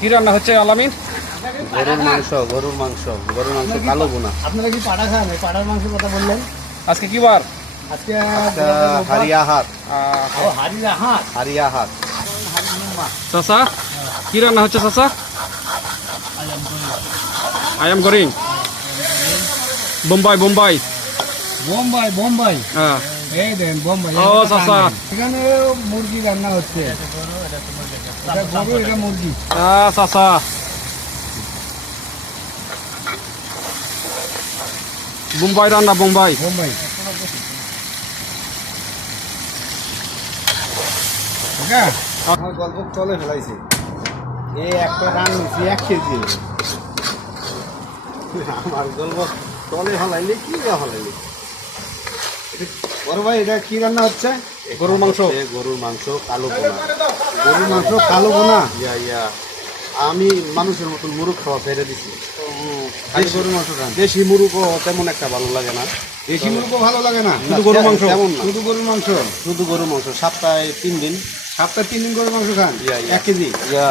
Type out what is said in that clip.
কি রান্না হচ্ছে আলামিন? গরুর মাংস কালো বোনা। আপনারা কি পাড়া খান? এই পাড়ার মাংসের কথা বললেন। আজকে কি বার? আজকে হারিয়া হাত। হারিয়া হাত। চাচা কি রান্না হচ্ছে চাচা? আই এম গোরিং বোম্বাই বোম্বাই বোম্বাই বোম্বাই হ্যাঁ। এই দেন বোম্বাই। ও চাচা এখানে মুরগি রান্না হচ্ছে। এটা গরু, এটা মুরগি। চাচা বোম্বাই রান্না বোম্বাই। বোম্বাই আমার গল্প তলে ফেলাইছে। এই একটা রান নিচ্ছি 1 কেজি। আমার গল্প তলে ফেলাইলে কি ফেলাইলে? বড় ভাই, এটা কি রান্না হচ্ছে? গরুর মাংস। গরুর মাংস কালো বোনা। গরুর মাংস কালো বোনা। ইয়া আমি মানুষের মতন মুরগ খাওয়া ছেড়ে দিছি। গরুর মাংস খান। দেশি মুরগও তেমন একটা ভালো লাগে না। দেশি মুরগও ভালো লাগে না, শুধু গরুর মাংস। তেমন না, শুধু গরুর মাংস। শুধু গরুর মাংস সপ্তাহে 3 দিন। সপ্তাহে 3 দিন গরুর মাংস খান? ইয়া 1 কেজি। ইয়া